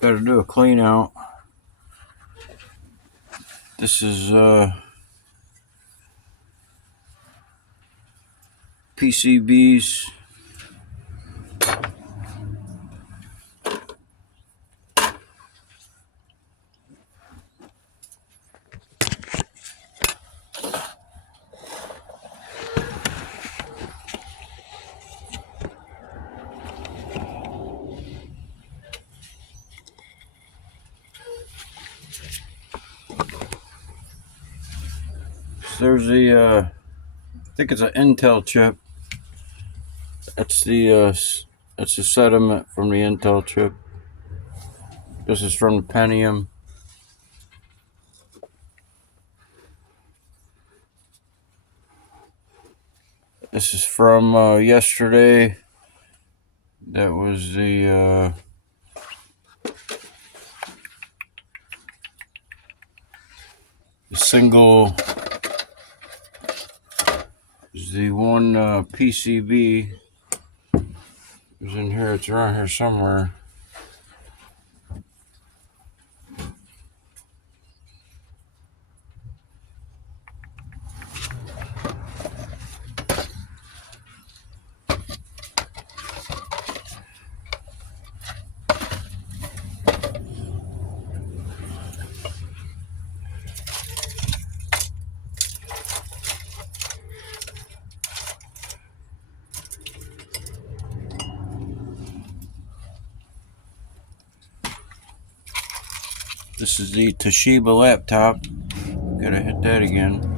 Gotta do a clean out. This is PCBs. There's the I think it's an Intel chip. That's the sediment from the Intel chip. This is from the Pentium. This is from yesterday. That was the single. Is the one PCB. It's in here. It's around here somewhere. This is the Toshiba laptop. Gotta hit that again.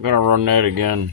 I'm gonna run that again.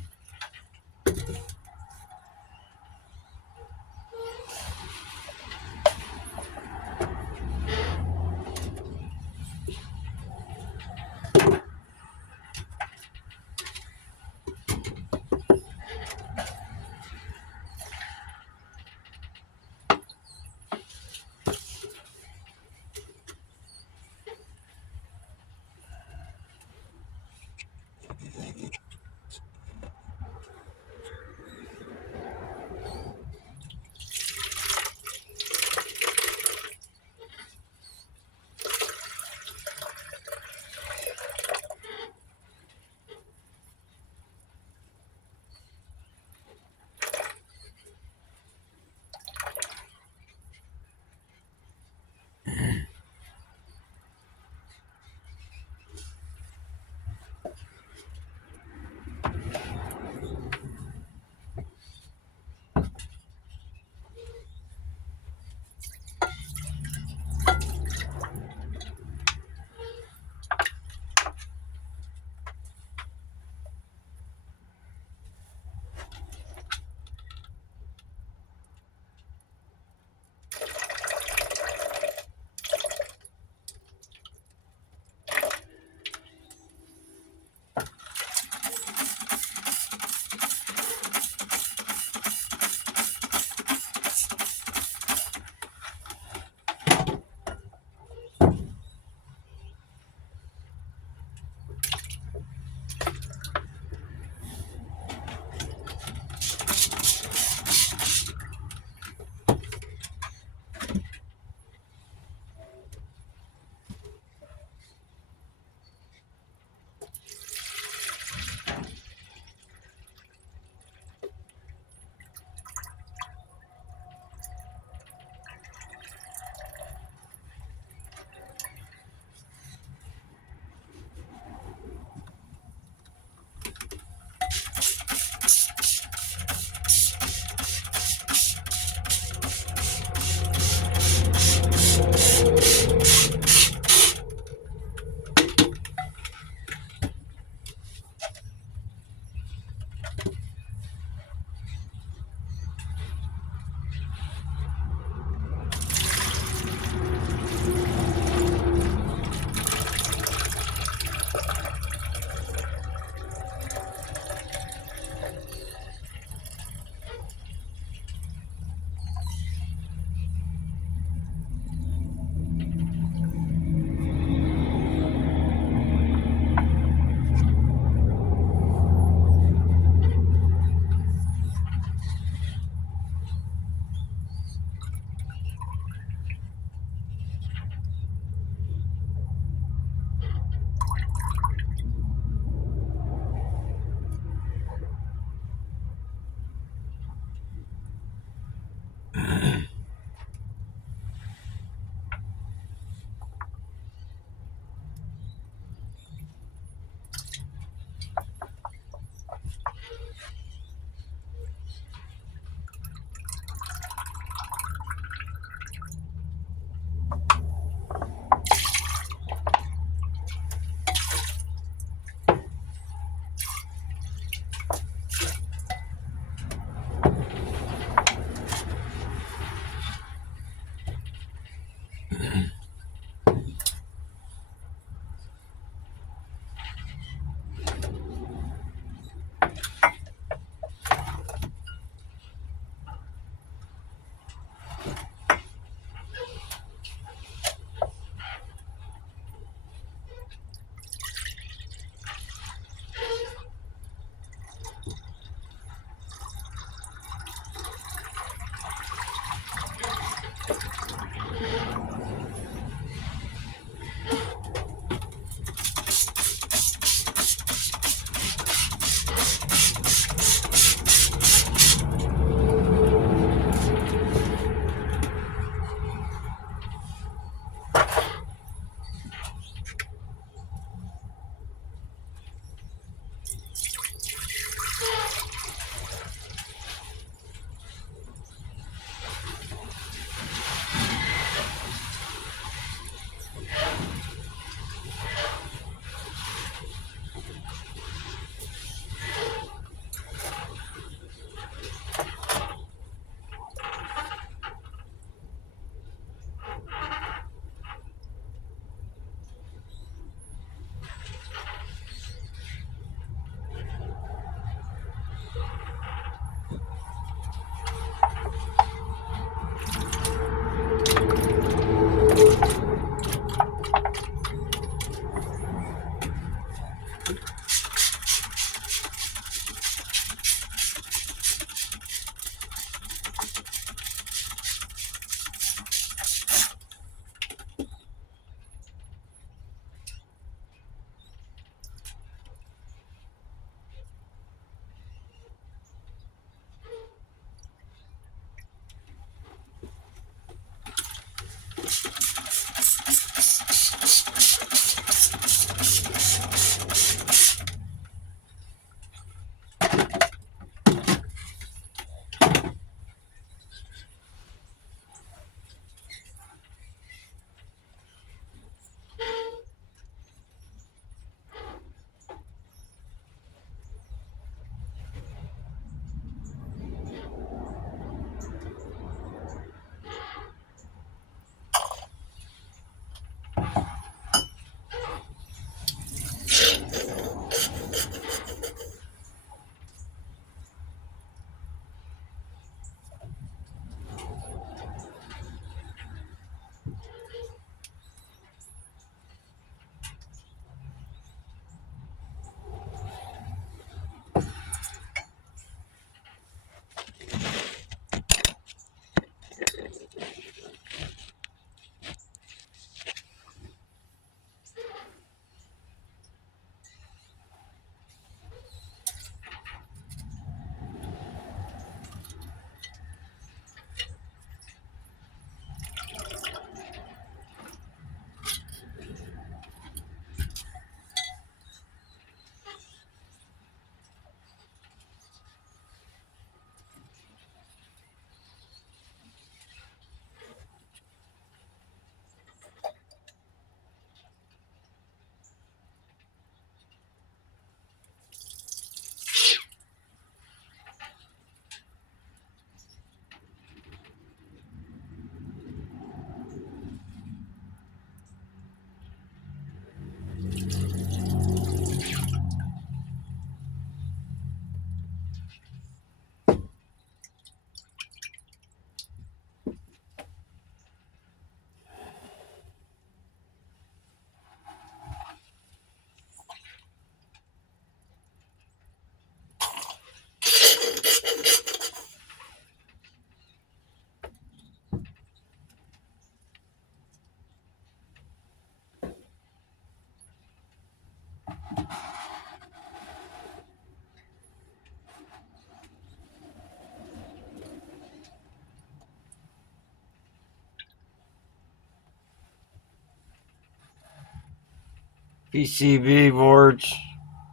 PCB boards.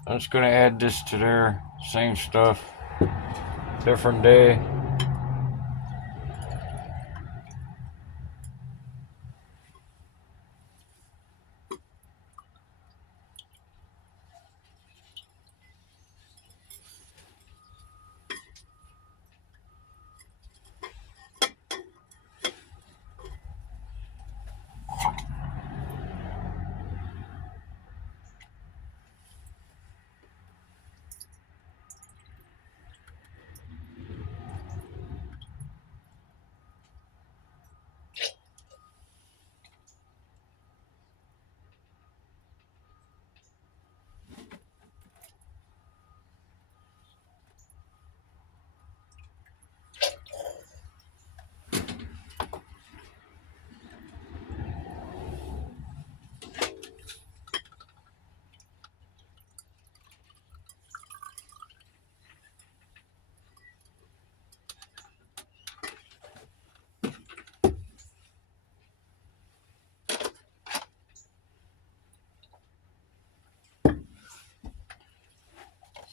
I'm just gonna add this to there. Same stuff, different day.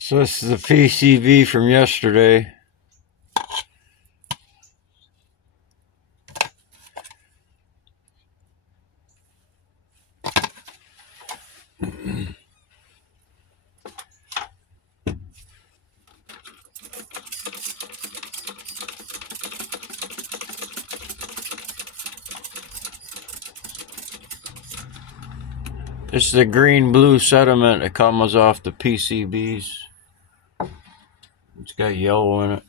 So this is the PCB from yesterday. This is the green-blue sediment that comes off the PCBs. It's got yellow in it.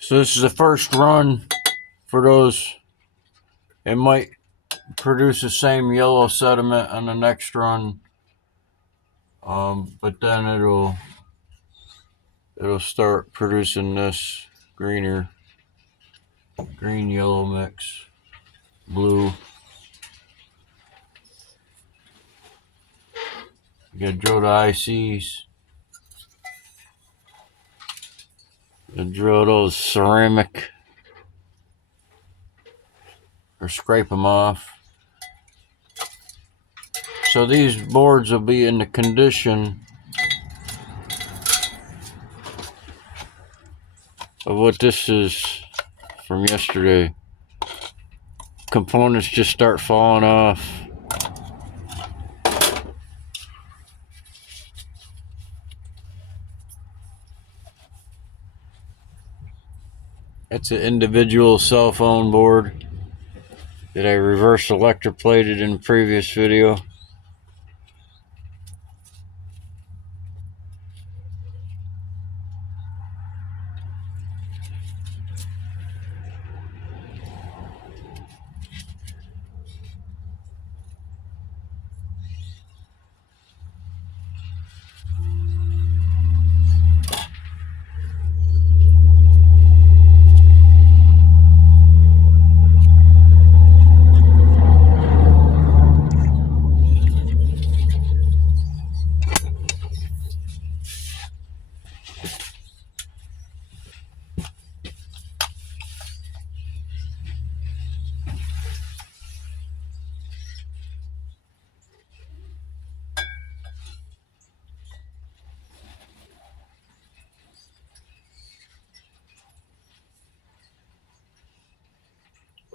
So this is the first run for those. It might produce the same yellow sediment on the next run, but then it'll start producing this green yellow mix, blue. You gotta drill the ICs. And drill those ceramic or scrape them off. So these boards will be in the condition of what this is from yesterday. Components just start falling off. That's an individual cell phone board that I reverse electroplated in the previous video.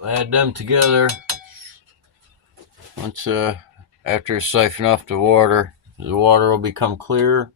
add them together. Once after siphon off the water will become clear.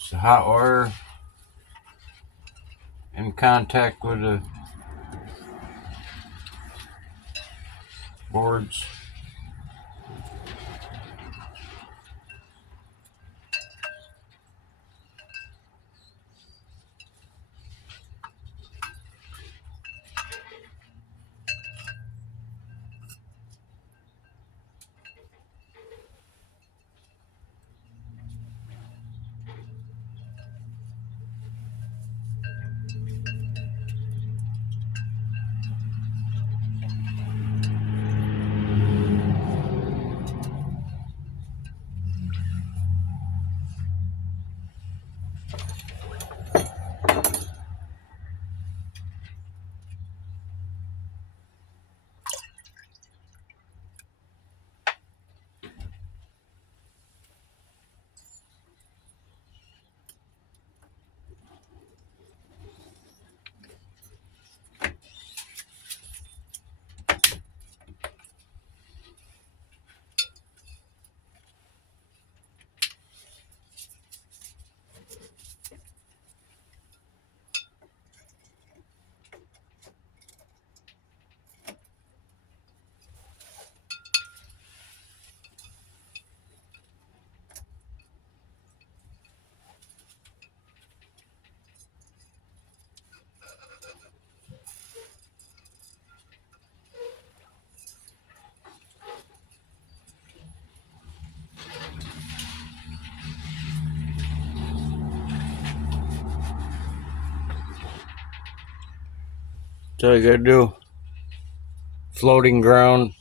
It's the hot water in contact with the boards. That's all you gotta do. Floating ground.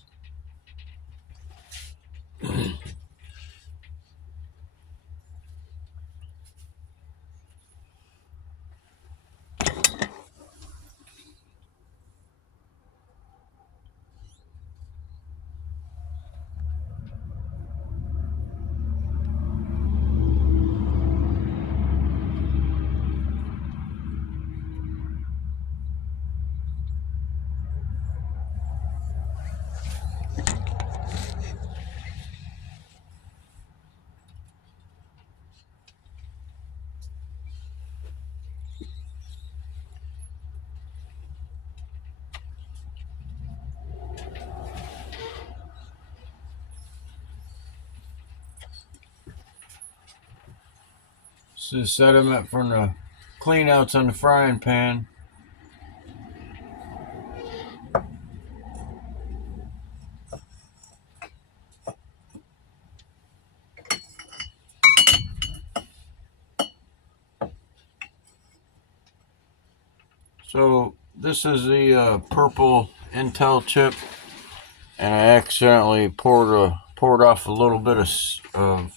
This is sediment from the cleanouts on the frying pan. So this is the purple Intel chip, and I accidentally poured off a little bit of.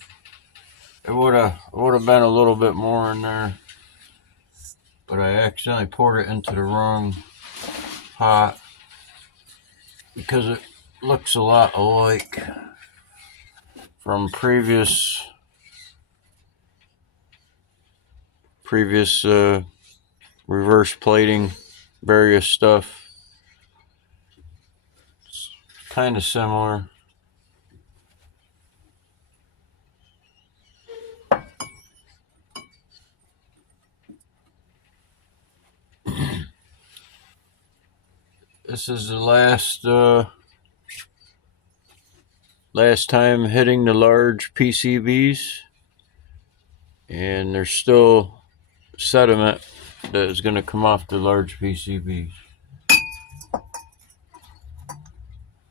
It would have been a little bit more in there, but I accidentally poured it into the wrong pot because it looks a lot alike from previous reverse plating, various stuff. It's kind of similar. This is the last time hitting the large PCBs, and there's still sediment that is going to come off the large PCBs.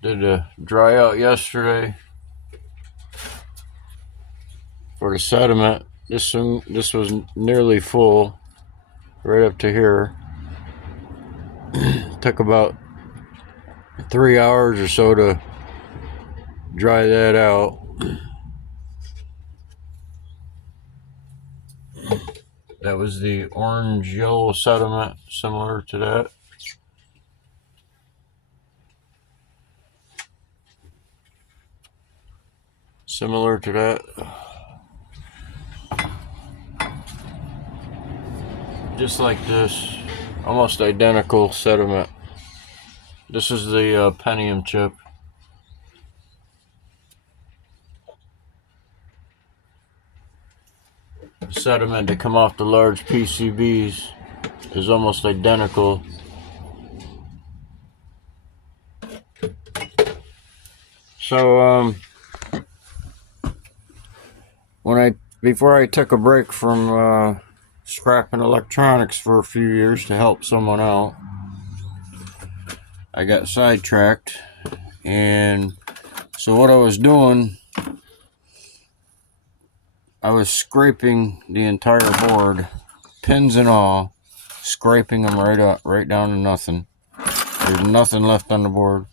Did a dry out yesterday for the sediment, this was nearly full, right up to here. Took about 3 hours or so to dry that out. That was the orange yellow sediment, similar to that. Similar to that. Just like this, almost identical sediment. This is the pentium chip. Sediment to come off the large PCBs is almost identical. So before I took a break from scrapping electronics for a few years to help someone out, I got sidetracked, and so what I was doing, I was scraping the entire board, pins and all, scraping them right down to nothing. There's nothing left on the board.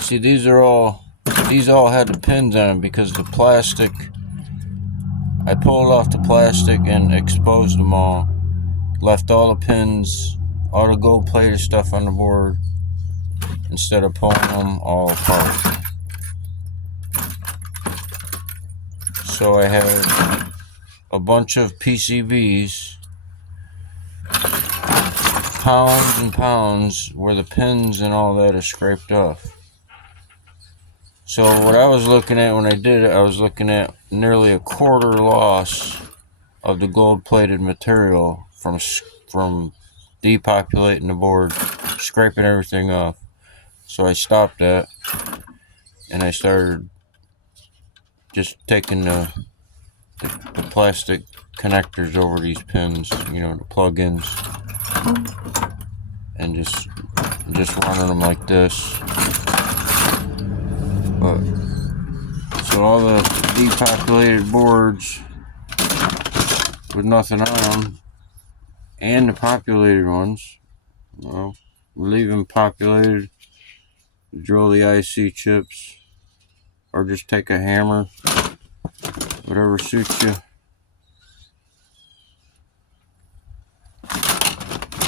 See, these all had the pins on them because the plastic, I pulled off the plastic and exposed them all. Left all the pins, all the gold plated stuff on the board, instead of pulling them all apart. So I have a bunch of PCBs, pounds and pounds, where the pins and all that are scraped off. So what I was looking at when I did it, I was looking at nearly a quarter loss of the gold-plated material from depopulating the board, scraping everything off. So I stopped that, and I started just taking the plastic connectors over these pins, the plug-ins, and just running them like this. But so all the depopulated boards with nothing on them, and the populated ones, well, leave them populated, drill the IC chips, or just take a hammer, whatever suits you.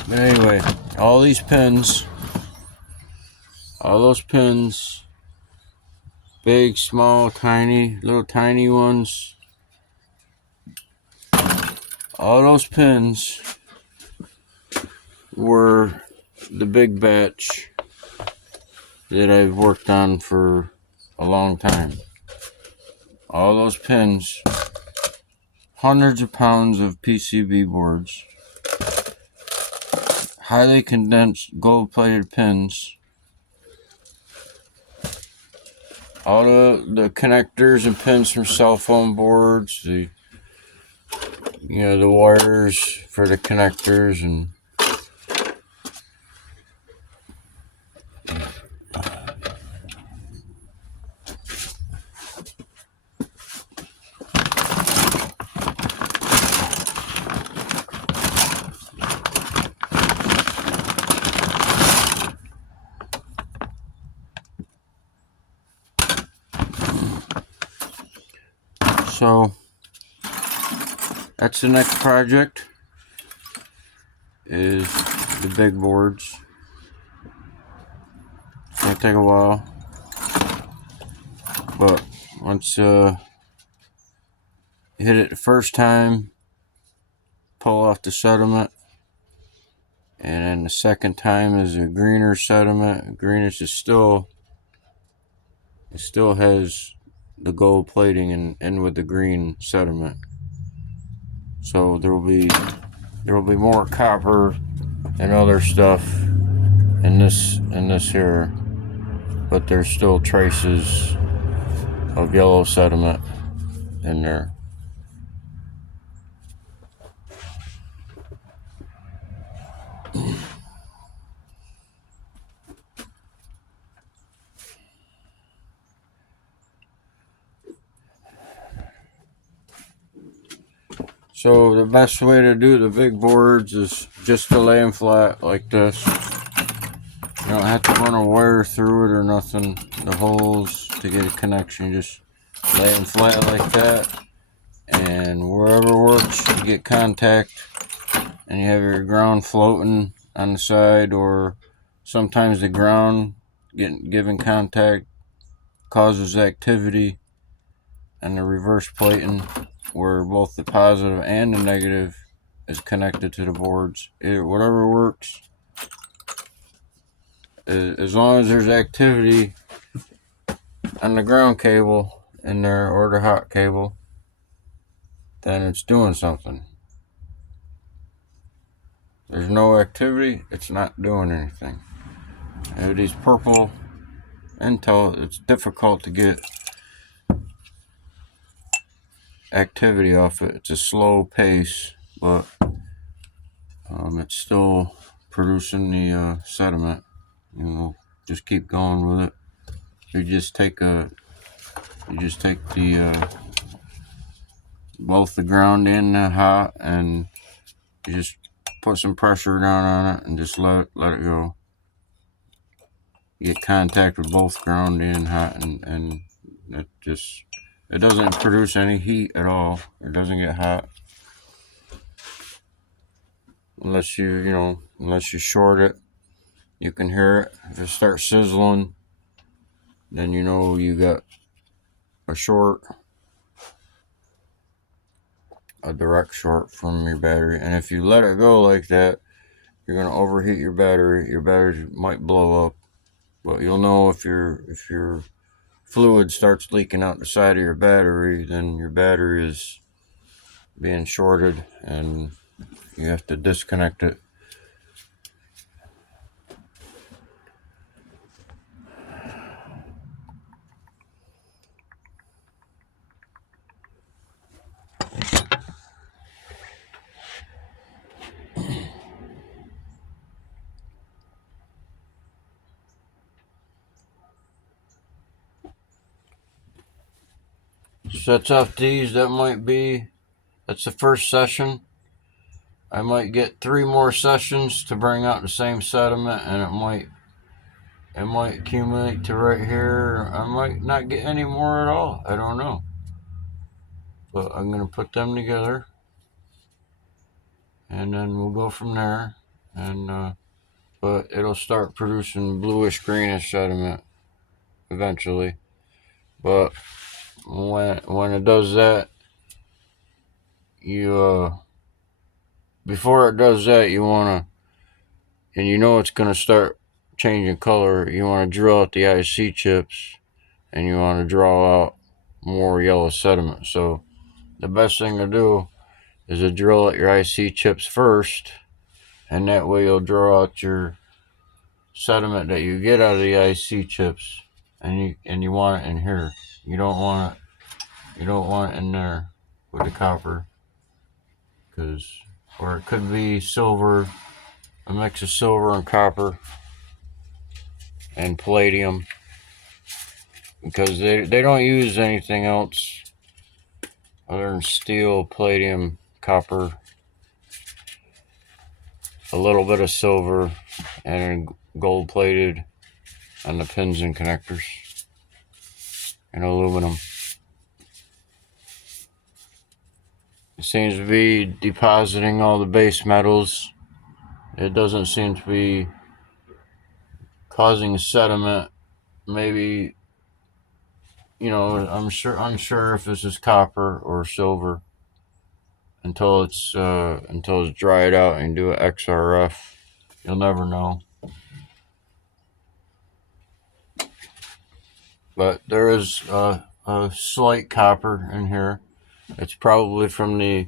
But anyway, all those pins, big, small, tiny, little tiny ones, all those pins were the big batch that I've worked on for a long time. All those pins, hundreds of pounds of PCB boards, highly condensed gold-plated pins, all the connectors and pins from cell phone boards, the wires for the connectors, and so that's the next project, is the big boards. It's gonna take a while, but once you hit it the first time, pull off the sediment, and then the second time is a greener sediment. Greenish is still has the gold plating and with the green sediment. So there will be more copper and other stuff in this here, but there's still traces of yellow sediment in there. So the best way to do the big boards is just to lay them flat like this. You don't have to run a wire through it or nothing. The holes to get a connection, just lay them flat like that. And wherever works, you get contact. And you have your ground floating on the side, or sometimes the ground giving contact causes activity and the reverse plating, where both the positive and the negative is connected to the boards. Whatever works, as long as there's activity on the ground cable in there or the hot cable, then it's doing something. There's no activity, it's not doing anything. And with these purple Intel, it's difficult to get activity off it. It's a slow pace, but it's still producing the sediment. Just keep going with it. You just take the both the ground and the hot, and you just put some pressure down on it and just let it go. You get contact with both ground and hot, and it doesn't produce any heat at all. It doesn't get hot unless you short it. You can hear it. If it starts sizzling, then you know you got a short, a direct short from your battery. And if you let it go like that, you're going to overheat your battery. Your battery might blow up, but you'll know if your fluid starts leaking out the side of your battery, then your battery is being shorted and you have to disconnect it. Sets off these. That's the first session. I might get 3 more sessions to bring out the same sediment, and it might accumulate to right here. I might not get any more at all. I don't know. But I'm going to put them together, and then we'll go from there. And but it'll start producing bluish greenish sediment eventually. But when it does that, before it does that, you want to, and you know it's going to start changing color, you want to drill out the IC chips, and you want to draw out more yellow sediment. So the best thing to do is to drill out your IC chips first, and that way you'll draw out your sediment that you get out of the IC chips, and you want it in here. You don't want it in there with the copper, or it could be silver, a mix of silver and copper and palladium, because they don't use anything else other than steel, palladium, copper, a little bit of silver, and gold plated on the pins and connectors, and aluminum. It seems to be depositing all the base metals. It doesn't seem to be causing sediment. Maybe, I'm unsure if this is copper or silver until it's dried out and do an XRF. You'll never know. But there is a slight copper in here. It's probably from the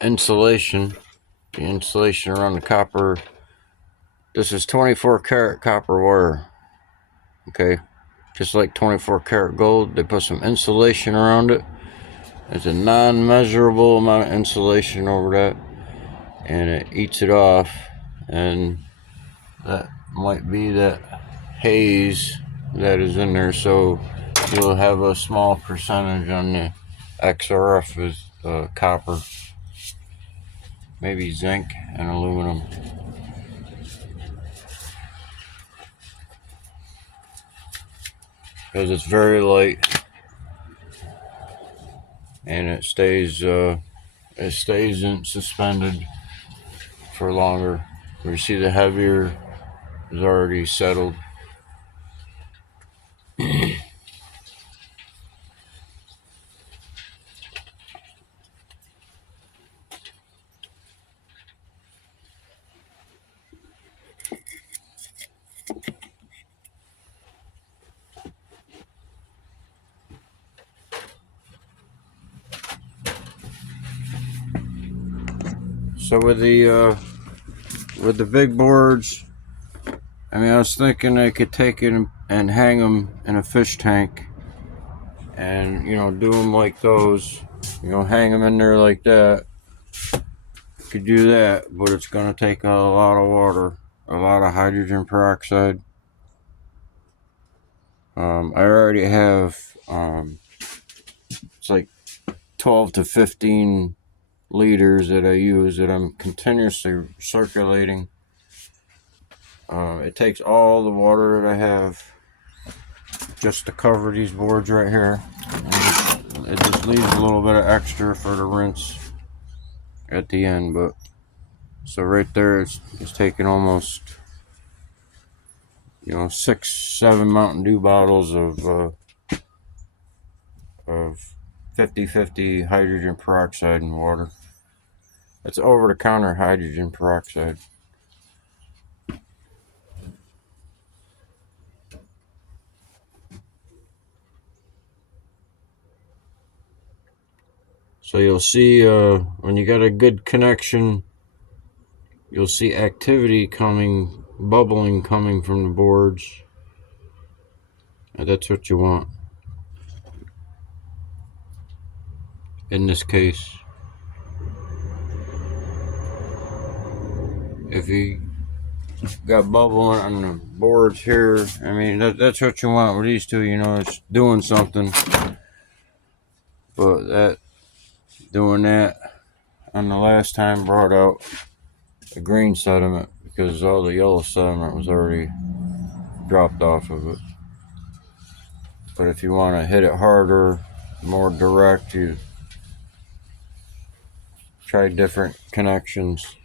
insulation around the copper. This is 24 karat copper wire. Okay, just like 24 karat gold, they put some insulation around it. There's a non-measurable amount of insulation over that, and it eats it off, and that might be that haze that is in there. So you'll have a small percentage on the XRF is copper. maybe zinc and aluminum. Because it's very light and it stays in suspended for longer. Where you see the heavier is already settled. So with the big boards, I mean, I was thinking I could take it and hang them in a fish tank, and do them like those. Hang them in there like that. Could do that, but it's going to take a lot of water, a lot of hydrogen peroxide. I already have it's like 12 to 15 liters that I use that I'm continuously circulating. It takes all the water that I have just to cover these boards right here. It just leaves a little bit of extra for the rinse at the end, but so right there it's taking almost 6-7 Mountain Dew bottles of 50-50 hydrogen peroxide and water. It's over-the-counter hydrogen peroxide. So you'll see when you got a good connection, you'll see activity coming, bubbling coming from the boards. And that's what you want in this case. If you got bubbling on the boards here, I mean, that's what you want with these two. It's doing something. But doing that on the last time brought out a green sediment because all the yellow sediment was already dropped off of it. But if you want to hit it harder, more direct, you try different connections.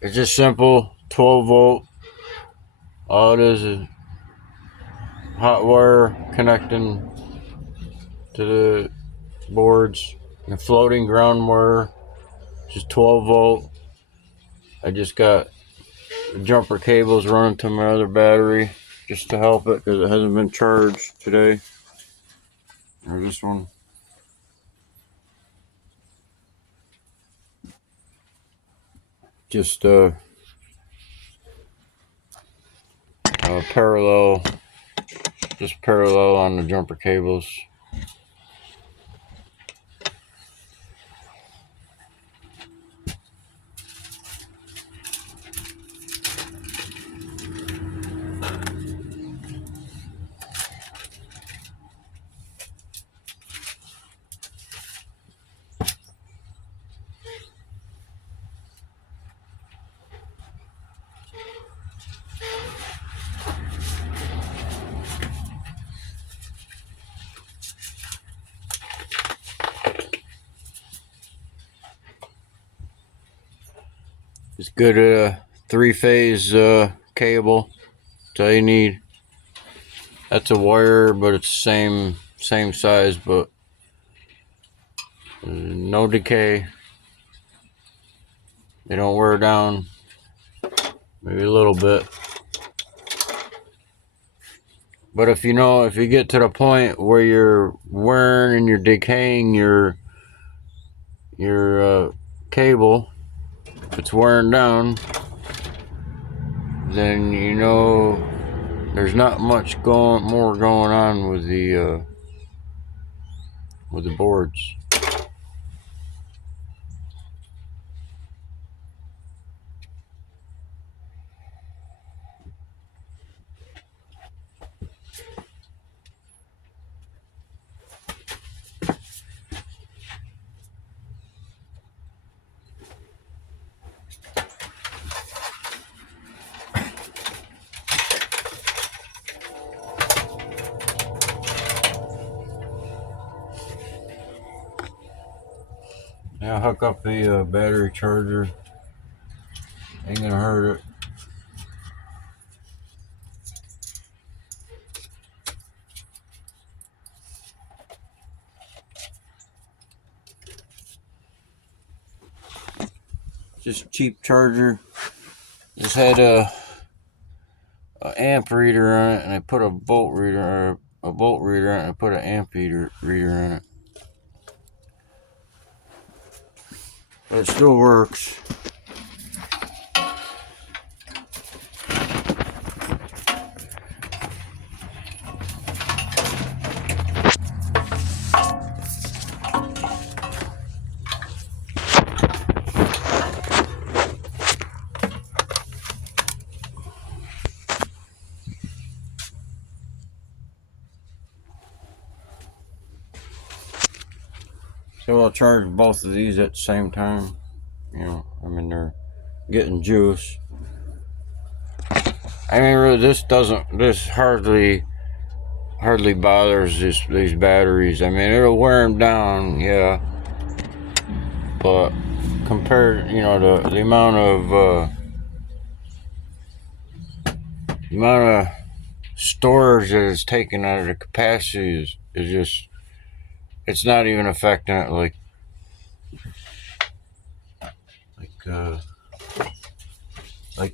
It's just simple, 12 volt. All it is hot wire connecting to the boards, and floating ground wire, just 12 volt. I just got the jumper cables running to my other battery just to help it because it hasn't been charged today. Or this one. Just parallel on the jumper cables. It's good 3-phase cable. That's all you need. That's a wire, but it's same size, but no decay. They don't wear down. Maybe a little bit. But if you get to the point where you're wearing and you're decaying your cable, if it's wearing down, then there's not much more going on with the boards. gonna hook up the battery charger. Ain't gonna hurt it. Just cheap charger. Just had a amp reader on it, and I put a volt reader on it, and I put an amp reader on it. But it still works. So I'll charge both of these at the same time. You know, I mean, they're getting juice. I mean, really, this hardly bothers these batteries. I mean, it'll wear them down, yeah. But compared, you know, the amount of storage that it's taking out of the capacity is just, it's not even affecting it like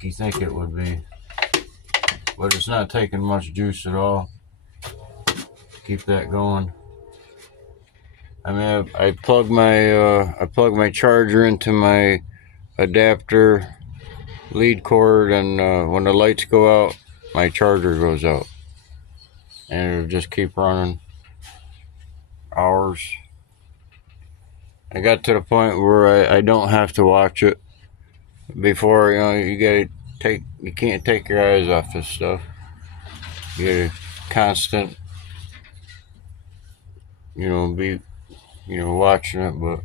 you think it would be. But it's not taking much juice at all. Keep that going. I mean, I plug my charger into my adapter lead cord, and when the lights go out, my charger goes out, and it'll just keep running hours. I got to the point where I don't have to watch it. Before, you know, you can't take your eyes off this stuff. You get a constant, you know, be, you know, watching it. But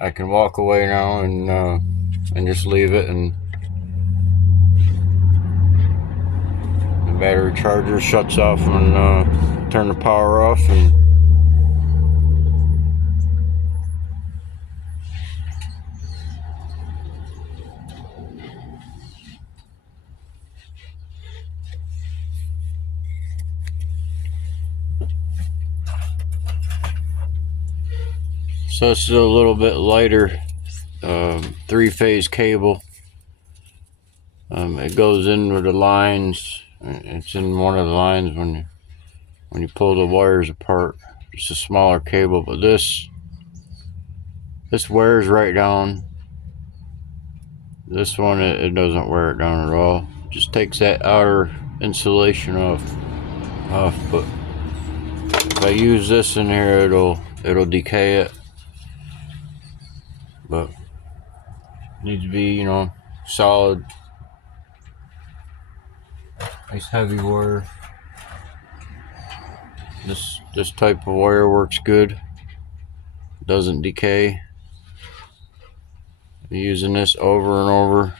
I can walk away now and just leave it, and the battery charger shuts off and turn the power off, and so it's a little bit lighter 3-phase cable. It goes in with the lines. It's in one of the lines when you pull the wires apart. It's a smaller cable, but this wears right down. This one, it doesn't wear it down at all. It just takes that outer insulation off. But if I use this in here, it'll decay it. But it needs to be, you know, solid, nice heavy wire. This type of wire works good. Doesn't decay. I'm using this over and over.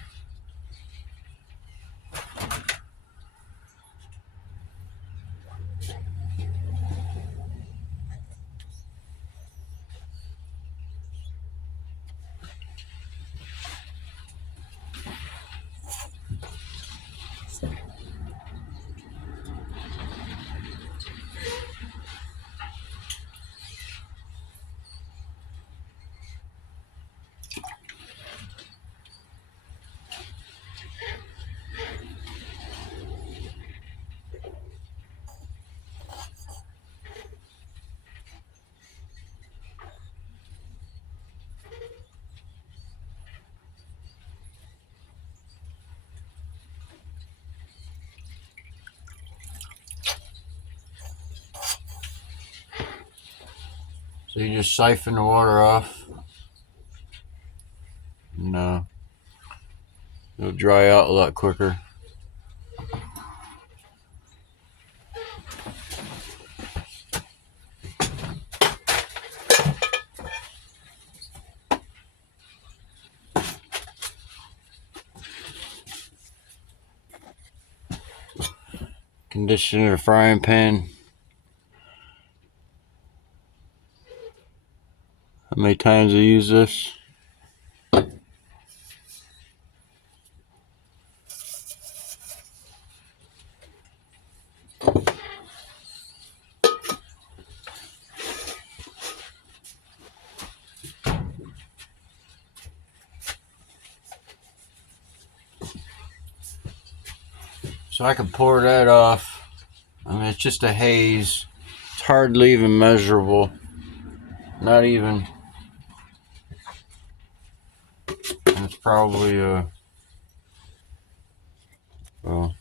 So you just siphon the water off, and it'll dry out a lot quicker. Condition the frying pan. many times I use this. So I can pour that off. I mean, it's just a haze. It's hardly even measurable. Not even. And it's probably well.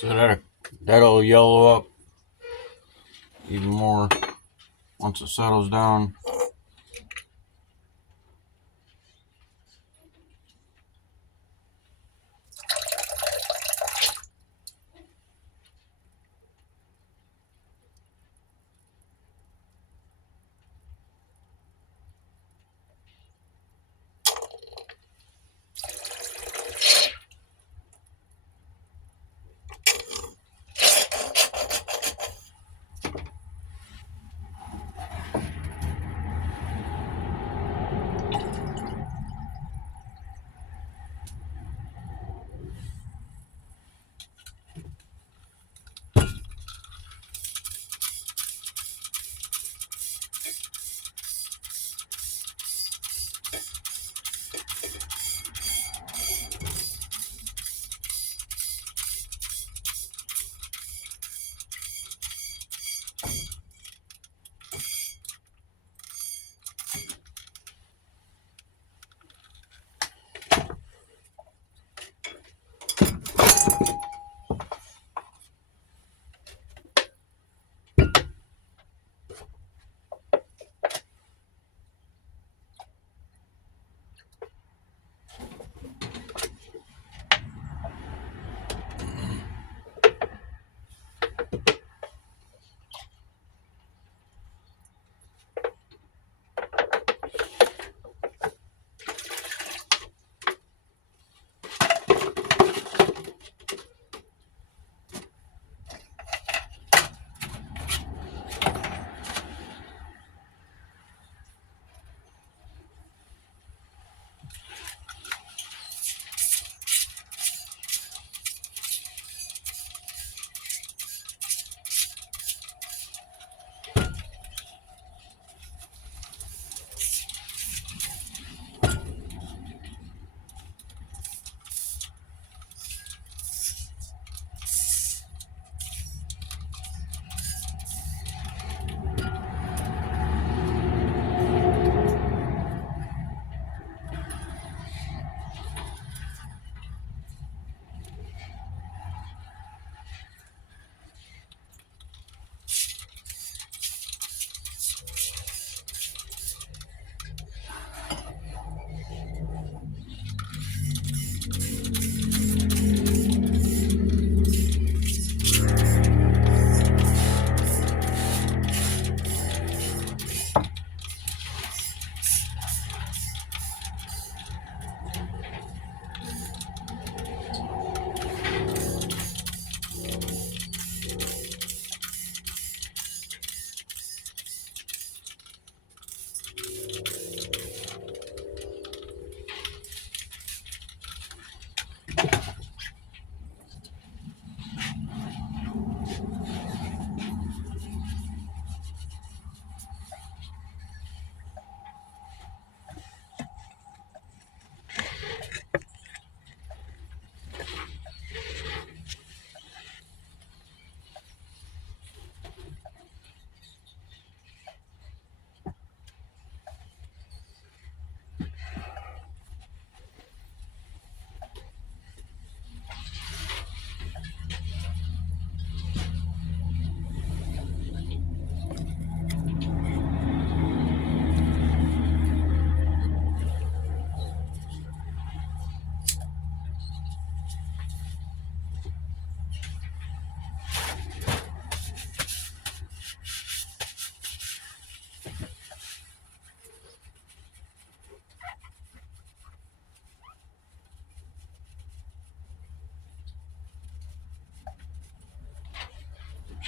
So that'll yellow up even more once it settles down.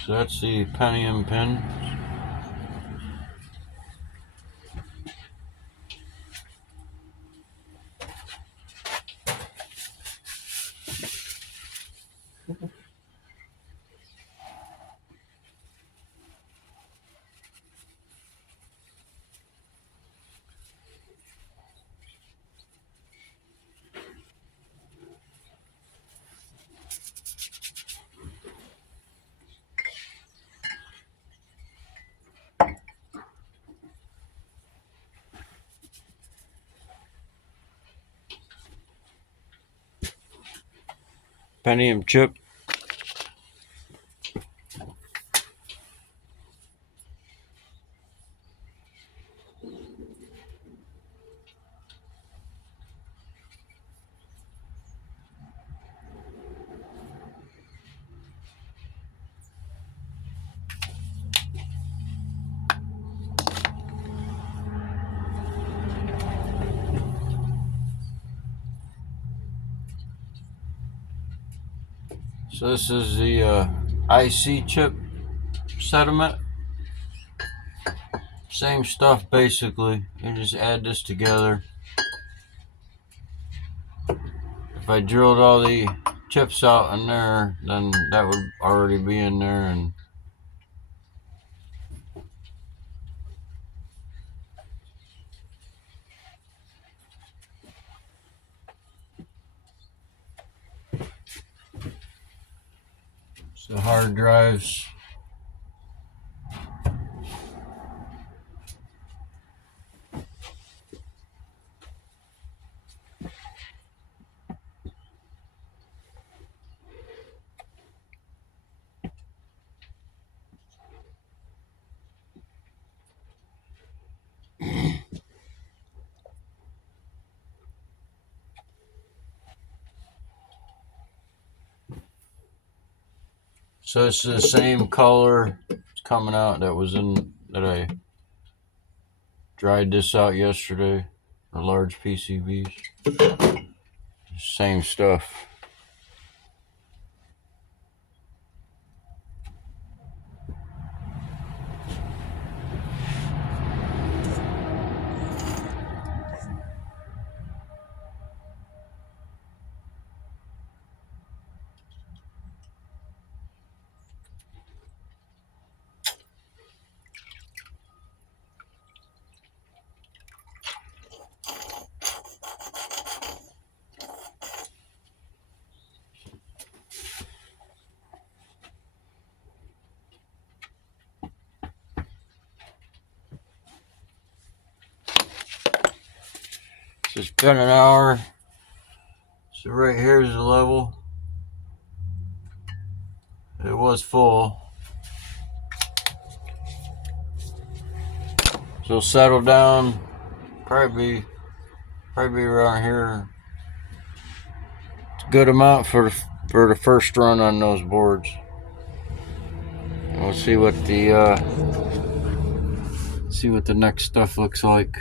So that's the Pentium pin. Pentium chip. So this is the IC chip sediment. Same stuff basically. You just add this together. If I drilled all the chips out in there, then that would already be in there. And the hard drives. So it's the same color it's coming out that was in that I dried this out yesterday, the large PCBs. Same stuff. It's been an hour. So right here is the level. It was full. So it'll settle down. Probably be around here. It's a good amount for the first run on those boards. And we'll see what the next stuff looks like.